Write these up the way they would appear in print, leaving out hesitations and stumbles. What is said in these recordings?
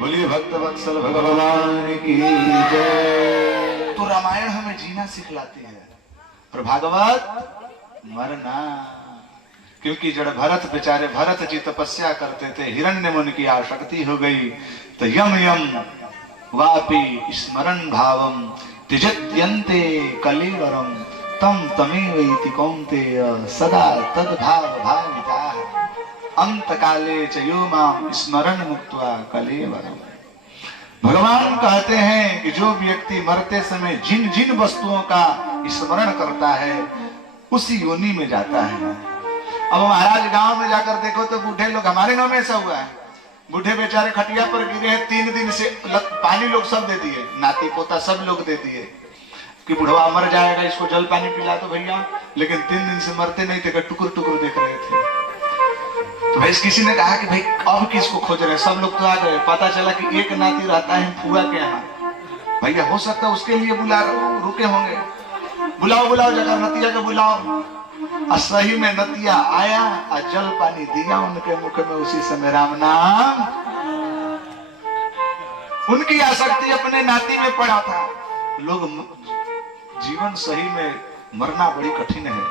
बोलिए भक्त वत्सल भगवान की जय। तो रामायण हमें जीना सिखलाती है और भागवत मरना, क्योंकि जड़ भरत बेचारे भरत जी तपस्या करते थे, हिरण्य मुनि की आसक्ति हो गई तो यम यम वापी स्मरण भावम त्यजत्यन्ते कलेवरम तम तमेवैति कौन्तेय सदा तद्भाव भाविता अंत काले च यो माम स्मरण मुक्त्वा कलेवरम। भगवान कहते हैं कि जो व्यक्ति मरते समय जिन जिन वस्तुओं का स्मरण करता है उसी योनि में जाता है। अब महाराज गांव में जाकर देखो तो बूढ़े लोग, हमारे गांव में ऐसा हुआ है, बूढ़े बेचारे खटिया पर गिरे हैं, 3 दिन से पानी लोग सब दे दिए, नाती पोता सब लोग दे दिए कि बुढ़वा मर जाएगा, इसको जल पानी पिला दो भैया, लेकिन 3 दिन से मरते नहीं थे, टुकुर टुकुर देख रहे थे। तो भाई किसी ने कहा कि भाई अब किसको खोज रहे हैं, सब लोग तो आ गए, पता चला कि एक नाती रहता है फुआ के यहाँ, भैया हो सकता है उसके लिए बुला रुके होंगे, बुलाओ बुलाओ जगह नतिया के बुलाओ। और सही में नतिया आया और जल पानी दिया उनके मुख में, उसी समय राम नाम। उनकी आसक्ति अपने नाती में पड़ा था। लोग जीवन सही में मरना बड़ी कठिन है,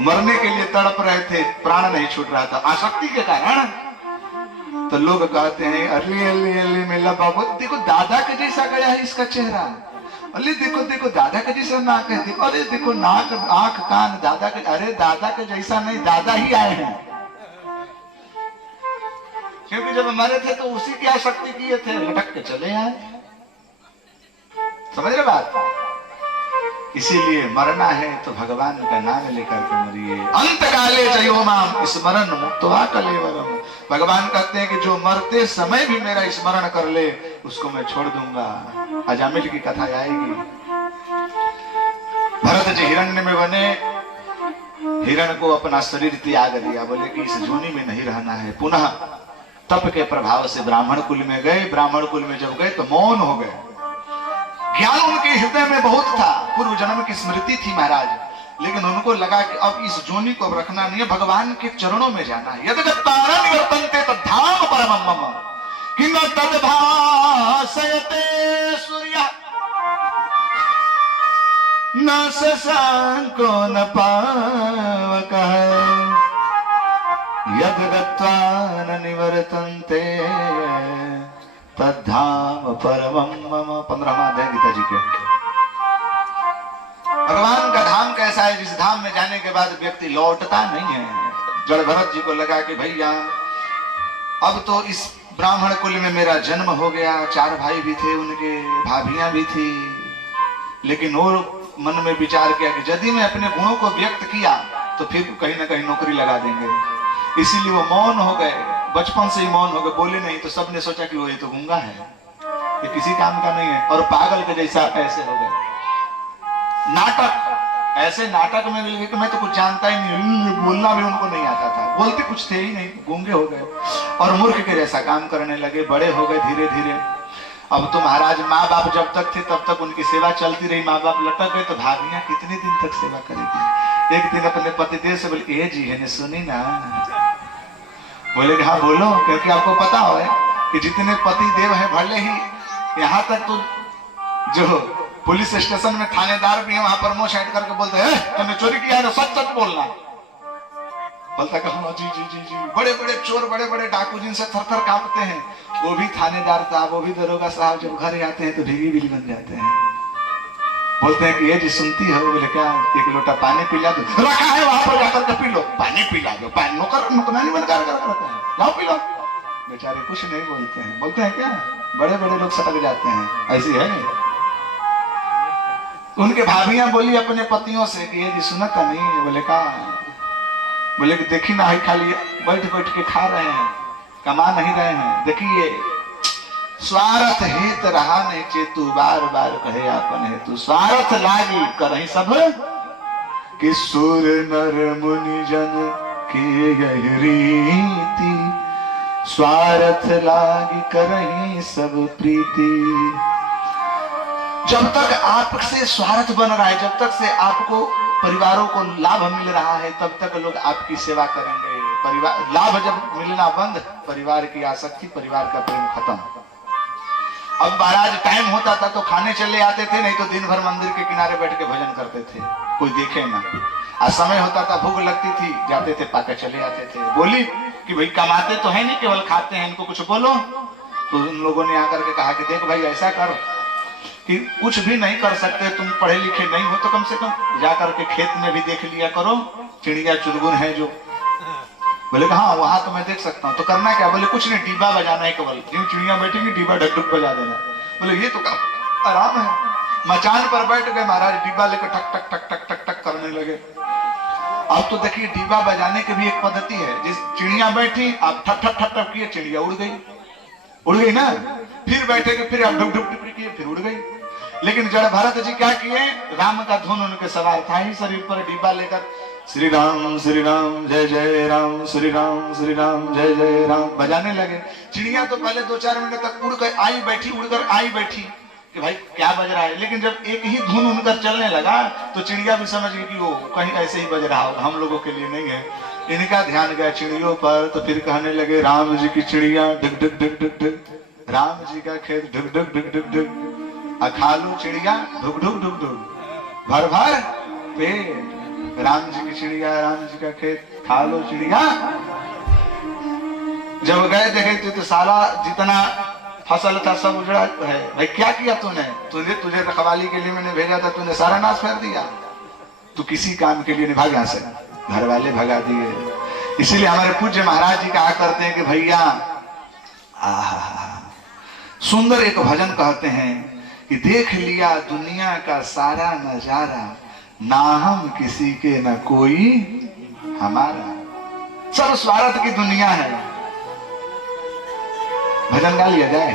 मरने के लिए तड़प रहे थे, प्राण नहीं छूट रहा था आसक्ति के कारण। तो लोग कहते हैं अरे अरे अरे मेला बाबू देखो दादा के जैसा गया है इसका चेहरा, अरे देखो देखो दादा के जैसा नाक है, देखो अरे देखो नाक आंख कान दादा के, अरे दादा के जैसा नहीं, दादा ही आए हैं, क्योंकि जब मरे थे तो उसी की आसक्ति किए थे, लटक के चले आए। समझ रहे बात? इसीलिए मरना है तो भगवान का नाम लेकर के मरिए। अंत काले जयो माम स्मरण मुक्त्वा कलेवरम। भगवान कहते हैं कि जो मरते समय भी मेरा स्मरण कर ले उसको मैं छोड़ दूंगा। अजामिल की कथा आएगी। भरत जी हिरण्य में बने, हिरण को अपना शरीर त्याग दिया, बोले कि इस जोनी में नहीं रहना है। पुनः तप के प्रभाव से ब्राह्मण कुल में गए, ब्राह्मण कुल में जब गए तो मौन हो गए। ज्ञान उनके हृदय में बहुत था, पूर्व जन्म की स्मृति थी महाराज, लेकिन उनको लगा कि अब इस जोनी को रखना नहीं है, भगवान के चरणों में जाना है। यदि निवर्तन्ते तद्धाम परमं मम किम तद्भासयते सूर्यः न शशांको न पावकः यद् गत्वा न निवर्तन्ते तद्धाम परमं मम। 15वां अध्याय गीता जी के। भगवान का धाम कैसा है जिस धाम में जाने के बाद व्यक्ति लौटता नहीं है। जड़ भरत जी को लगा कि भैया अब तो इस ब्राह्मण कुल में मेरा जन्म हो गया, 4 भाई भी थे उनके, भाभियां भी थी, लेकिन वो मन में विचार किया कि यदि मैं अपने गुणों को व्यक्त किया तो फिर कहीं ना कहीं नौकरी लगा देंगे, इसीलिए वो मौन हो गए, बचपन से ही मौन हो गए, बोले नहीं। तो सबने सोचा कि वो ये तो गूंगा है, ये किसी काम का नहीं है, और पागल के जैसा ऐसे हो गए। नाटक, ऐसे नाटक में मिल गए कि मैं तो कुछ जानता ही नहीं, बोलना भी उनको नहीं आता था, बोलते कुछ थे ही नहीं, गूंगे हो गए और मूर्ख के जैसा काम करने लगे। बड़े हो गए धीरे धीरे। अब तो महाराज माँ बाप जब तक थे तब तक उनकी सेवा चलती रही, माँ बाप लटक गए तो भाभियां कितने दिन तक सेवा करेगी। एक दिन अपने पतिदेव से बोले ए जी है सुनी ना, बोले हाँ बोलो, क्योंकि आपको पता हो कि जितने पति देव हैं, भले ही यहाँ तक तो जो पुलिस स्टेशन में थानेदार भी है, वहां पर मुंह साइड करके बोलते हैं तुमने चोरी किया है, सच सच बोलना। बोलता कि हाँ जी जी जी जी। बड़े बड़े चोर, बड़े बड़े डाकू जिनसे थर थर कांपते हैं, वो भी थानेदार साहब, वो भी दरोगा साहब जब घर आते हैं तो ढीगी बिली बन जाते हैं। बोलते हैं कि ये जी सुनती है, बोले क्या, 1 लोटा पानी पिला दो, रखा है वहां पर जाकर के पी लो, पानी पिला दो, पानी नौकरानी बनकर करते हैं, जाओ पी लो। बेचारे कुछ नहीं बोलते हैं, बोलते हैं क्या, बड़े बड़े लोग सटक जाते हैं, ऐसी है। उनके भाभियां बोली अपने पतियों से कि ये जी सुनता नहीं, बोले का, बोले कि देखी ना है खाली बैठ बैठ के खा रहे हैं, कमा नहीं रहे हैं, देखिए स्वार्थ हित रहा नहीं चेतु, बार बार कहे आपन हेतु, स्वार्थ लागी करही सब कि सुर नर मुनि जन के यही रीति, स्वार्थ लागी करही सब प्रीति। जब तक आपसे स्वार्थ बन रहा है, जब तक से आपको परिवारों को लाभ मिल रहा है, तब तक लोग आपकी सेवा करेंगे। परिवार लाभ जब मिलना बंद, परिवार की आसक्ति, परिवार का प्रेम खत्म। अब महाराज टाइम होता था तो खाने चले आते थे, नहीं तो दिन भर मंदिर के किनारे बैठ के भजन करते थे, कोई देखे ना। आज समय होता था, भूख लगती थी, जाते थे पाके चले आते थे। बोली कि भाई कमाते तो है नहीं, केवल खाते हैं, इनको कुछ बोलो। तो उन लोगों ने आकर के कहा कि देख भाई ऐसा कर कि कुछ भी नहीं कर सकते, तुम पढ़े लिखे नहीं हो तो कम से कम जाकर के खेत में भी देख लिया करो, चिड़िया चुनगुन है जो। बोले हाँ वहां तो मैं देख सकता हूँ। तो करना क्या? बोले कुछ नहीं, डीबा बजाना है केवल, जिन चिड़िया बैठेंगी डीबा ढक ढक बजा देना। बोले ये तो आराम है। मचान पर बैठ गए महाराज, डीबा लेकर ठक ठक ठक ठक ठक ठक करने लगे। अब तो देखिए डीबा बजाने की भी एक पद्धति है, जिस चिड़िया बैठी आप ठक ठक ठक ठक किए, चिड़िया उड़ गई ना, फिर बैठे फिर आप ढुक ढुक ढुक किए, फिर उड़ गई। लेकिन जड़ भरत जी क्या किए, राम का धुन उनके सवार था ही शरीर पर, डीबा लेकर श्री राम जय जय राम, श्री राम जय जय राम बजाने लगे। चिड़िया तो पहले 2-4 मिनट तक उड़कर आई बैठी, उड़कर आई बैठी कि भाई क्या बज रहा है, लेकिन जब एक ही धुन उनकर चलने लगा तो चिड़िया भी समझ गई कि वो कहीं ऐसे ही बज रहा होगा, हम लोगों के लिए नहीं है। इनका ध्यान गया चिड़ियों पर, तो फिर कहने लगे राम जी की चिड़िया ढुक ढुक ढुक ढुक ढुक, राम जी का खेत ढुक ढुक ढुक ढुक ढुक, खा लो चिड़िया ढुक ढुक ढुक ढुक, भर भर पेट। राम जी की चिड़िया, राम जी का खेत, खा लो चिड़िया। जब गए देखे तो सारा जितना फसल था सब उजड़ा है। भाई क्या किया तूने? तुझे रखवाली के लिए मैंने भेजा था, तूने सारा नाश कर दिया। तू किसी काम के लिए नहीं भागा से, घर वाले भगा दिए। इसीलिए हमारे पूज्य महाराज जी कहा करते हैं कि भैया सुंदर एक भजन कहते हैं कि देख लिया दुनिया का सारा नजारा, ना हम किसी के ना कोई हमारा, सब स्वार्थ की दुनिया है। भजन गा लिया जाए।